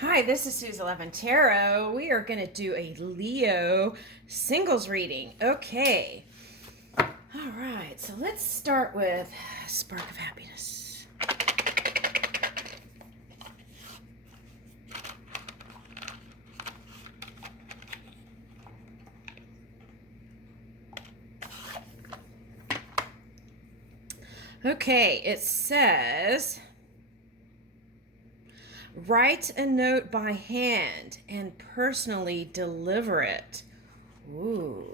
Hi, this is Suze 11 Tarot. We are going to do a Leo singles reading. Okay. All right, so let's start with Spark of Happiness. Okay, it says, write a note by hand and personally deliver it. Ooh.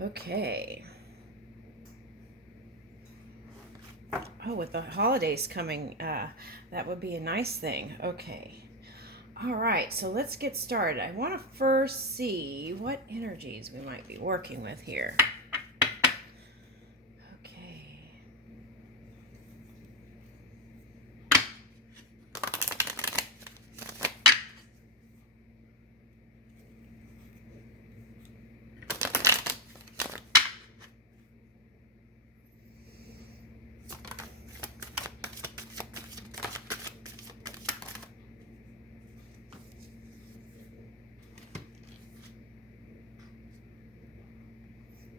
Okay. Oh, with the holidays coming, that would be a nice thing. Okay. All right, so let's get started. I want to first see what energies we might be working with here. Okay.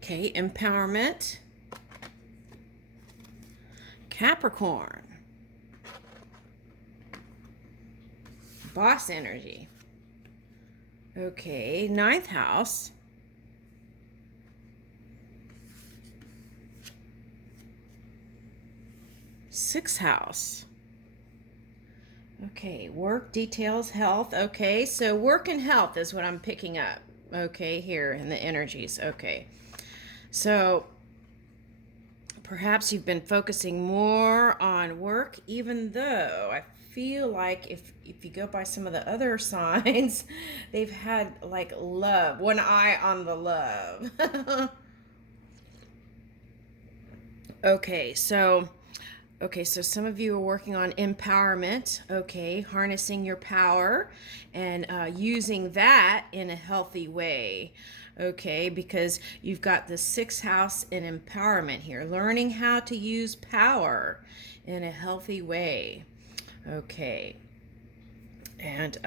Okay, empowerment. Capricorn. Boss energy. Okay, ninth house. Sixth house. Okay, work, details, health. Okay, so work and health is what I'm picking up. Okay, here in the energies. Okay, so perhaps you've been focusing more on work, even though I feel like if you go by some of the other signs, they've had like love, one eye on the love. Okay, so some of you are working on empowerment, okay, harnessing your power and using that in a healthy way, okay, because you've got the sixth house in empowerment here, learning how to use power in a healthy way, okay. And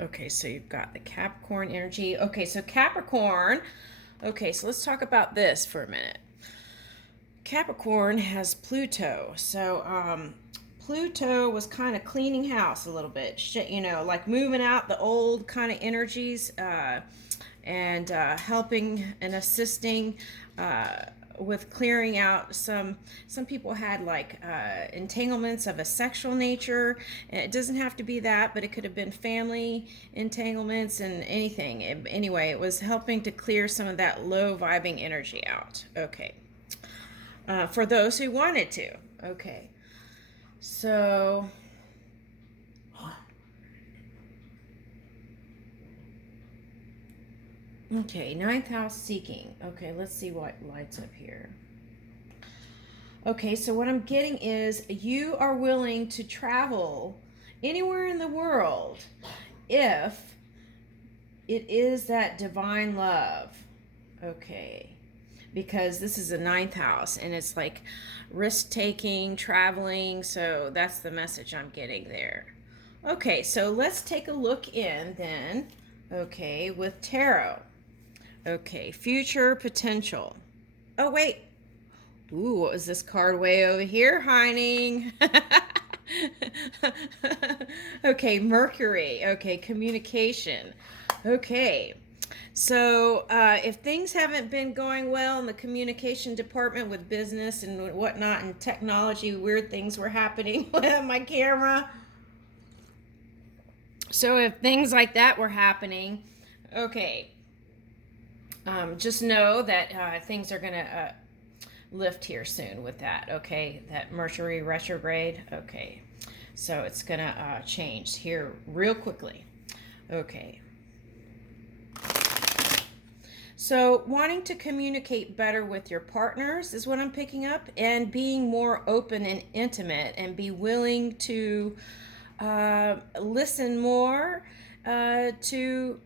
okay, so you've got the Capricorn energy. Okay, so Capricorn, okay, so let's talk about this for a minute. Capricorn has Pluto. So Pluto was kind of cleaning house a little bit, like moving out the old kind of energies and helping and assisting with clearing out some people had like entanglements of a sexual nature. It doesn't have to be that, but it could have been family entanglements and anything. Anyway, it was helping to clear some of that low vibing energy out. Okay, for those who wanted to. Okay, so okay, ninth house seeking. Okay, let's see what lights up here. Okay, so what I'm getting is you are willing to travel anywhere in the world if it is that divine love. Okay, because this is a ninth house and it's like risk taking, traveling. So that's the message I'm getting there. Okay, so let's take a look in then. Okay, with tarot. Okay, future potential. Oh, wait. Ooh, what was this card way over here hiding? Okay, Mercury. Okay, communication. Okay. So, if things haven't been going well in the communication department with business and whatnot and technology, weird things were happening with my camera. So, if things like that were happening, okay, just know that things are going to lift here soon with that. Okay, that Mercury retrograde. Okay, so it's going to change here real quickly. Okay. So, wanting to communicate better with your partners is what I'm picking up, and being more open and intimate, and be willing to listen more to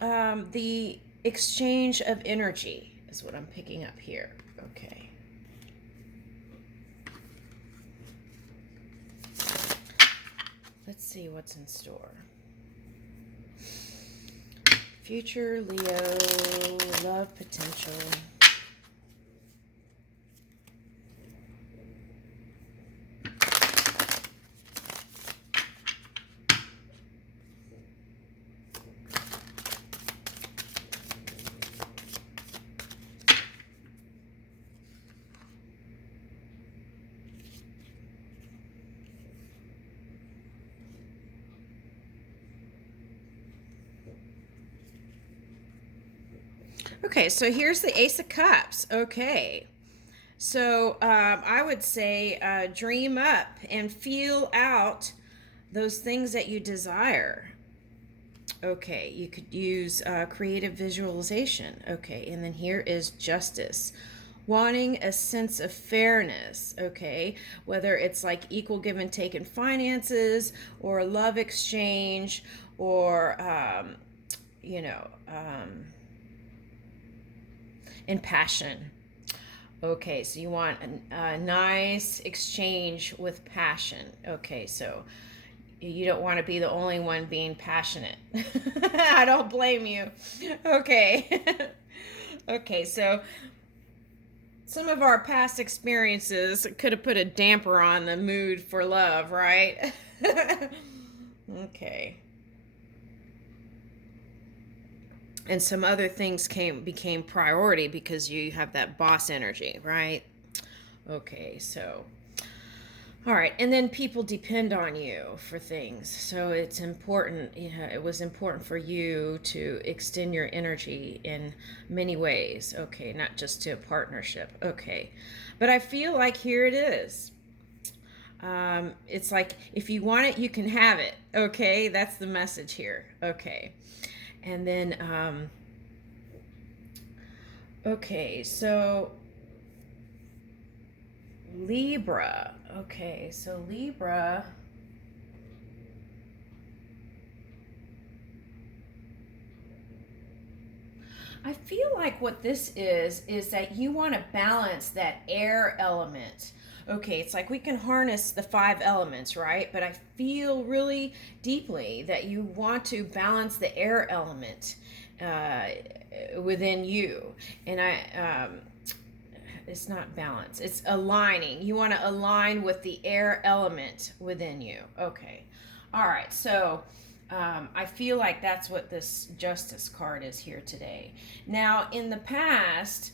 the exchange of energy, is what I'm picking up here. Okay. Let's see what's in store. Future Leo, love potential. Okay, so here's the Ace of Cups. Okay. So I would say dream up and feel out those things that you desire. Okay, you could use creative visualization. Okay, and then here is justice. Wanting a sense of fairness, okay, whether it's like equal give and take in finances or love exchange or, you know, in passion. Okay, so you want a nice exchange with passion. Okay, so you don't want to be the only one being passionate. I don't blame you. Okay. Okay, so some of our past experiences could have put a damper on the mood for love, right? Okay. And some other things became priority because you have that boss energy, right? Okay, so all right, and then people depend on you for things, so it's important. Yeah, it was important for you to extend your energy in many ways. Okay, not just to a partnership. Okay, but I feel like here it is. It's like if you want it, you can have it. Okay, that's the message here. Okay, and then okay, so Libra. Okay, so Libra. I feel like what this is that you want to balance that air element. Okay, it's like we can harness the five elements, right? But I feel really deeply that you want to balance the air element within you. And it's not balance, it's aligning. You want to align with the air element within you. Okay. All right. So I feel like that's what this justice card is here today. Now, in the past,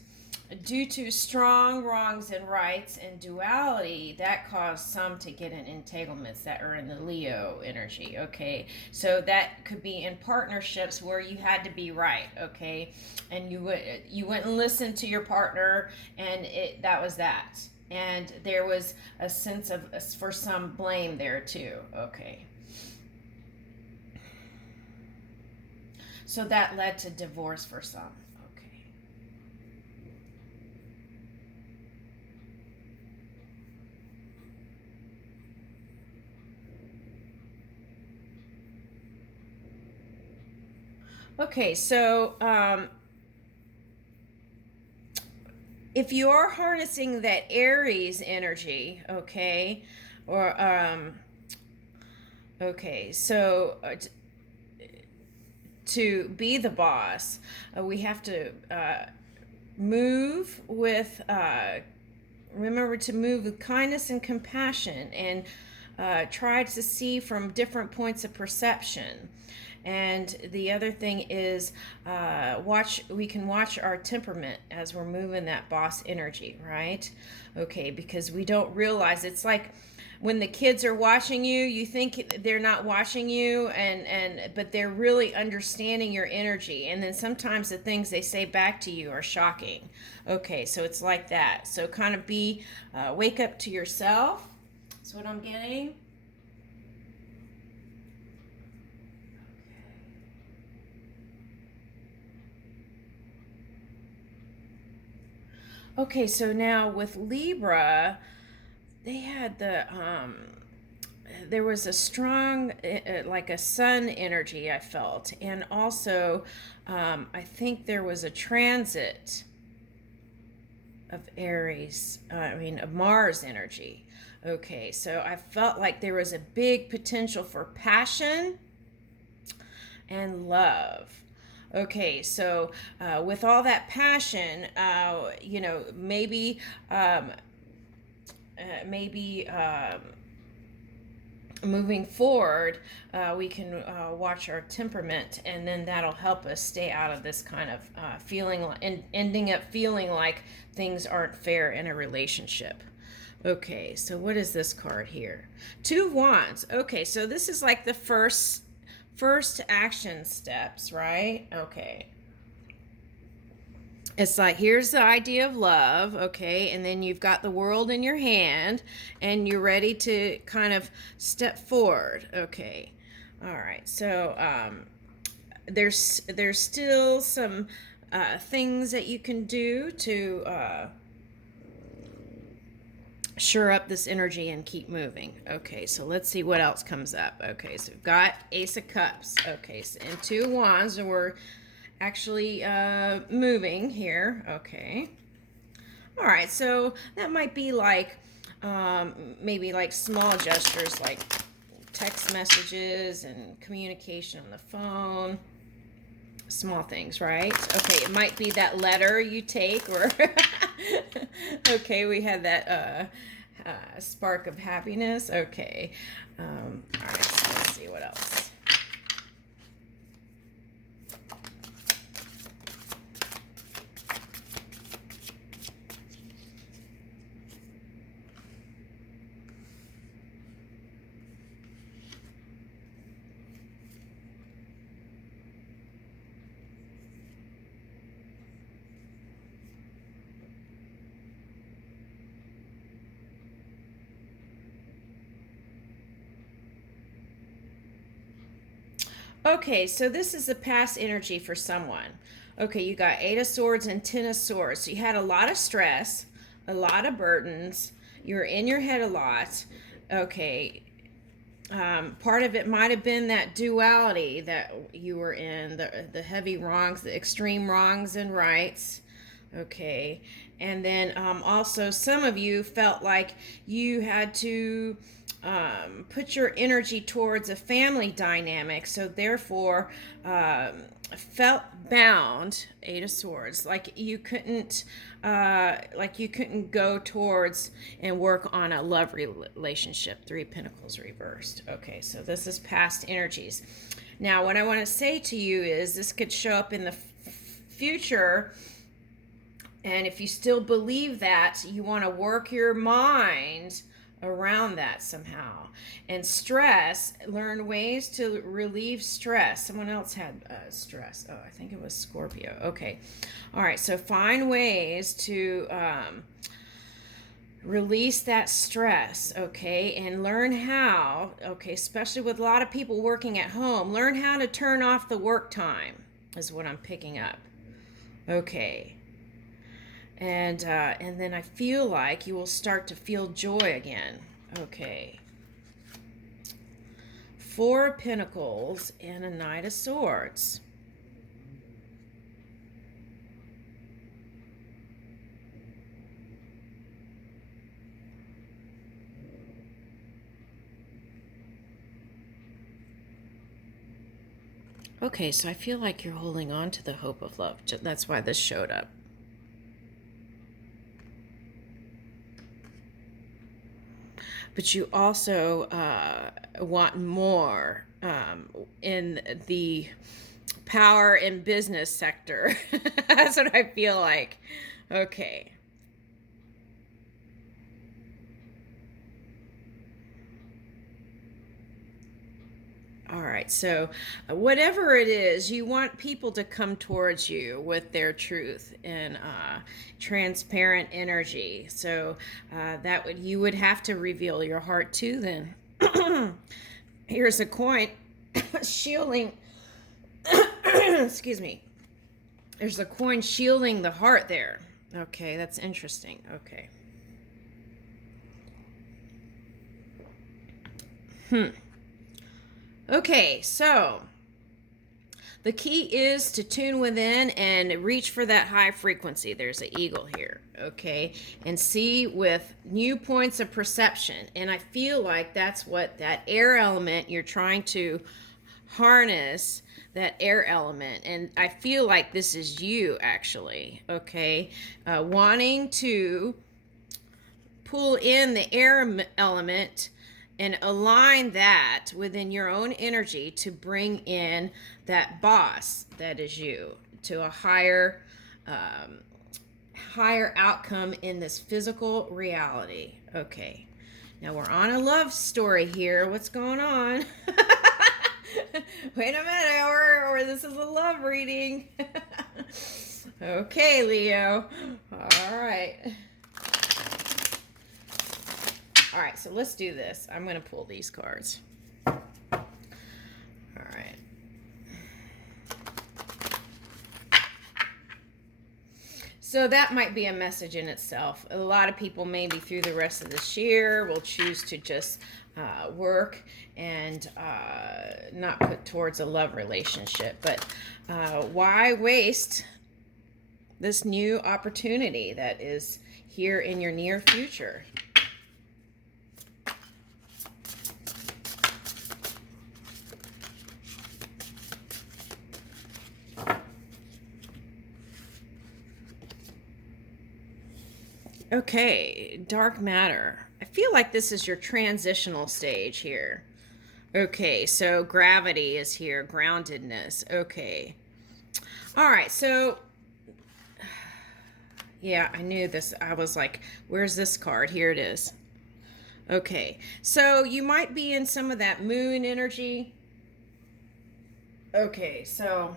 due to strong wrongs and rights and duality, that caused some to get in entanglements that are in the Leo energy. Okay, so that could be in partnerships where you had to be right. Okay, and you wouldn't listen to your partner, and that was that. And there was a sense of, for some, blame there too. Okay. So that led to divorce for some. Okay. Okay, so if you are harnessing that Aries energy, okay, or okay, so to be the boss, we have to move with remember to move with kindness and compassion, and try to see from different points of perception. And the other thing is we can watch our temperament as we're moving that boss energy, right? Okay, because we don't realize, it's like when the kids are watching you, you think they're not watching you, but they're really understanding your energy, and then sometimes the things they say back to you are shocking. Okay, so it's like that. So kind of wake up to yourself. That's what I'm getting. Okay, so now with Libra, they had there was a strong, like a sun energy I felt, and also I think there was a transit of Aries, of Mars energy. Okay, so I felt like there was a big potential for passion and love. Okay, so with all that passion, um, maybe moving forward, we can watch our temperament, and then that'll help us stay out of this kind of feeling and ending up feeling like things aren't fair in a relationship. Okay, so what is this card here? Two of Wands. Okay, so this is like the first action steps, right? Okay. It's like, here's the idea of love, okay, and then you've got the world in your hand, and you're ready to kind of step forward, okay. All right, so there's still some things that you can do to shore up this energy and keep moving. Okay, so let's see what else comes up. Okay, so we've got Ace of Cups. Okay, so and Two of Wands, and we're actually moving here. Okay. All right, so that might be like maybe like small gestures like text messages and communication on the phone. Small things, right? Okay, it might be that letter you take, or okay, we had that spark of happiness. Okay, all right, so let's see what else. Okay, so this is the past energy for someone. Okay, you got Eight of Swords and Ten of Swords. So you had a lot of stress, a lot of burdens. You're in your head a lot. Okay, part of it might have been that duality that you were in, the heavy wrongs, the extreme wrongs and rights. Okay, and then also some of you felt like you had to put your energy towards a family dynamic, so therefore felt bound. Eight of Swords, like you couldn't go towards and work on a love relationship. Three of Pentacles reversed. Okay, so this is past energies. Now what I want to say to you is this could show up in the future, and if you still believe that, you want to work your mind around that somehow. And stress, learn ways to relieve stress. Someone else had stress. Oh, I think it was Scorpio. Okay. All right, so find ways to release that stress, okay, and learn how, okay, especially with a lot of people working at home, learn how to turn off the work time is what I'm picking up. Okay. And then I feel like you will start to feel joy again. Okay. Four of Pentacles and a Knight of Swords. Okay, so I feel like you're holding on to the hope of love. That's why this showed up. But you also want more in the power and business sector. That's what I feel like. Okay. All right, so whatever it is, you want people to come towards you with their truth and transparent energy. So you would have to reveal your heart to them. Here's a coin shielding. Excuse me. There's a coin shielding the heart there. Okay, that's interesting. Okay. Okay, so The key is to tune within and reach for that high frequency. There's an eagle here, okay? And see with new points of perception. And I feel like that's what that air element you're trying to harness, that air element. And I feel like this is you actually, okay? Wanting to pull in the air element and align that within your own energy to bring in that boss that is you to a higher outcome in this physical reality. Okay, now we're on a love story here. What's going on? Wait a minute, or this is a love reading. Okay, Leo. All right. All right, so let's do this. I'm going to pull these cards. All right. So that might be a message in itself. A lot of people maybe through the rest of this year will choose to just work and not put towards a love relationship. But why waste this new opportunity that is here in your near future? Okay, dark matter. I feel like this is your transitional stage here. Okay, so gravity is here, groundedness. Okay. All right, so yeah, I knew this. I was like, where's this card? Here it is. Okay, so you might be in some of that moon energy. Okay, so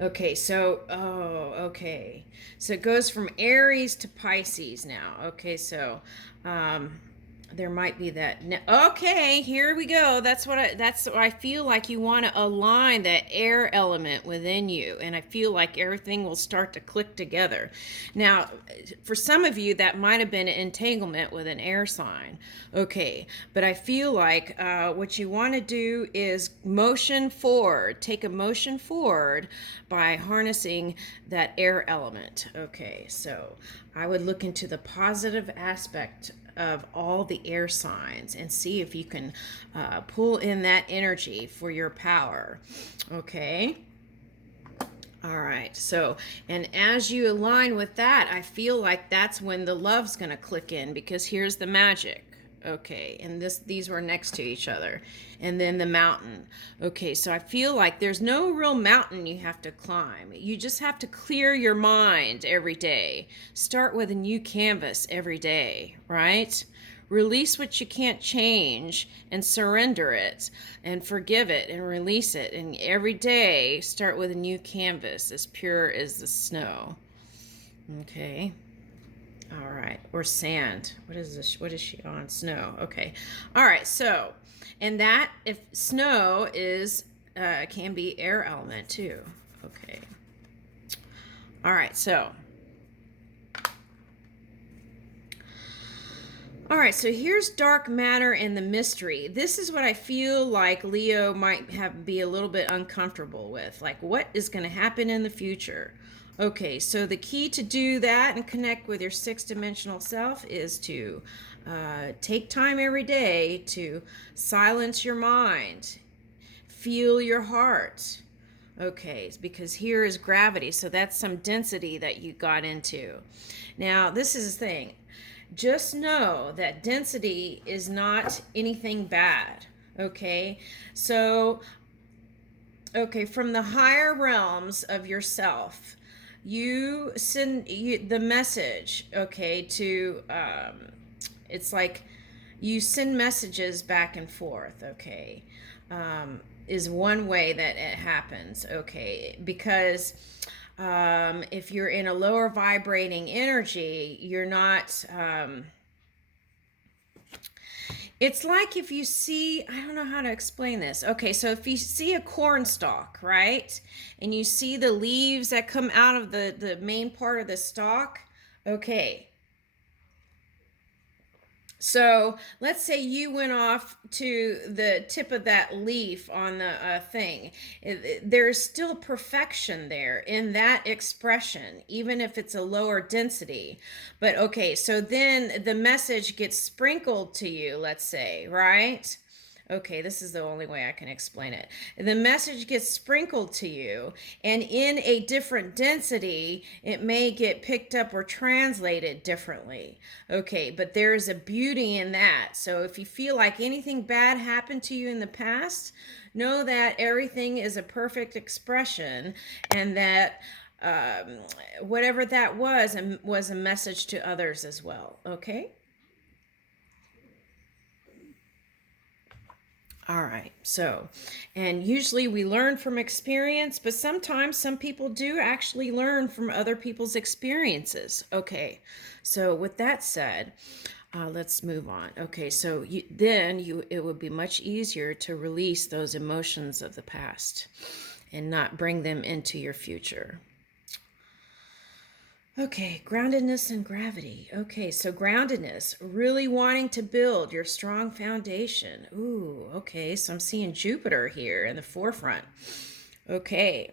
okay, so, okay. So it goes from Aries to Pisces now. Okay, so there might be that. Okay, here we go. That's what I feel like you want to align that air element within you. And I feel like everything will start to click together. Now, for some of you, that might have been an entanglement with an air sign. Okay, but I feel like what you want to do is motion forward. Take a motion forward by harnessing that air element. Okay, so I would look into the positive aspect of all the air signs and see if you can pull in that energy for your power. Okay. All right. So, and as you align with that, I feel like that's when the love's going to click in, because here's the magic. Okay, and these were next to each other. And then the mountain. Okay, so I feel like there's no real mountain you have to climb. You just have to clear your mind every day. Start with a new canvas every day, right? Release what you can't change and surrender it and forgive it and release it. And every day start with a new canvas as pure as the snow. Okay. All right, or sand. What is this? What is she on? Snow. Okay. All right. So, and that if snow is can be air element too. Okay. All right. So. All right, so here's dark matter and the mystery. This is what I feel like Leo might be a little bit uncomfortable with. Like, what is going to happen in the future? Okay, so the key to do that and connect with your six-dimensional self is to take time every day to silence your mind, feel your heart. Okay, because here is gravity, so that's some density that you got into. Now, this is the thing. Just know that density is not anything bad. Okay, so from the higher realms of yourself, you send the message, okay, to it's like you send messages back and forth, okay, is one way that it happens, okay, because if you're in a lower vibrating energy, you're not it's like if you see, I don't know how to explain this. Okay, so if you see a corn stalk, right? And you see the leaves that come out of the main part of the stalk, okay. So let's say you went off to the tip of that leaf on the thing. There's still perfection there in that expression, even if it's a lower density. But okay, so then the message gets sprinkled to you, let's say, right? Okay, this is the only way I can explain it. The message gets sprinkled to you, and in a different density, it may get picked up or translated differently. Okay, but there's a beauty in that. So if you feel like anything bad happened to you in the past, know that everything is a perfect expression, and that whatever that was a message to others as well. Okay? All right. So, and usually we learn from experience, but sometimes some people do actually learn from other people's experiences. Okay. So, with that said, let's move on. Okay. So, it would be much easier to release those emotions of the past and not bring them into your future. Okay, groundedness and gravity. Okay, so groundedness, really wanting to build your strong foundation. Ooh, okay, so I'm seeing Jupiter here in the forefront. Okay,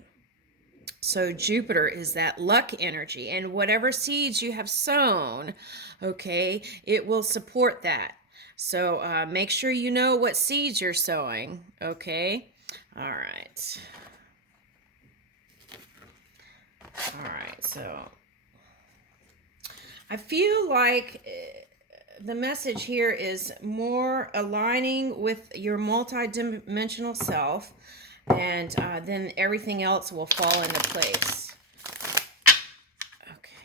so Jupiter is that luck energy, and whatever seeds you have sown, okay, it will support that. So make sure you know what seeds you're sowing, okay? All right. All right, so I feel like the message here is more aligning with your multidimensional self, and then everything else will fall into place. Okay.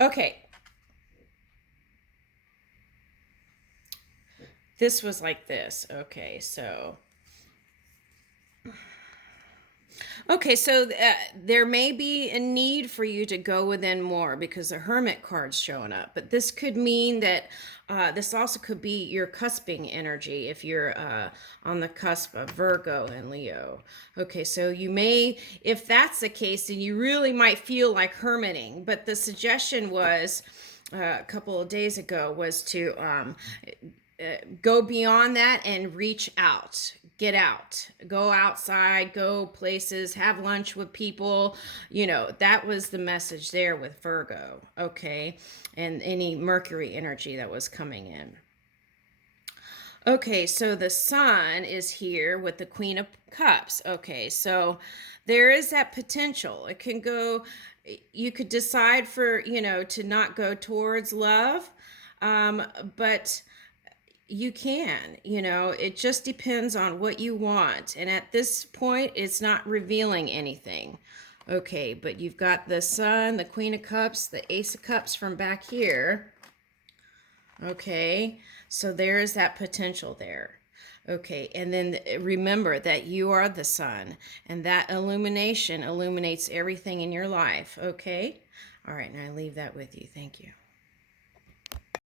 Okay. This was like this. Okay, so there may be a need for you to go within more because the Hermit card's showing up. But this could mean that this also could be your cusping energy if you're on the cusp of Virgo and Leo. Okay, so you may, if that's the case, then you really might feel like hermiting. But the suggestion was a couple of days ago was to go beyond that and reach out, get out, go outside, go places, have lunch with people. That was the message there with Virgo. Okay, and any Mercury energy that was coming in. Okay, so the sun is here with the Queen of Cups. Okay, so there is that potential. It can go, you could decide for, to not go towards love, but you can, it just depends on what you want. And at this point, it's not revealing anything. Okay, but you've got the Sun, the Queen of Cups, the Ace of Cups from back here. Okay, so there's that potential there. Okay, and then remember that you are the sun, and that illumination illuminates everything in your life. Okay, all right, now I leave that with you. Thank you.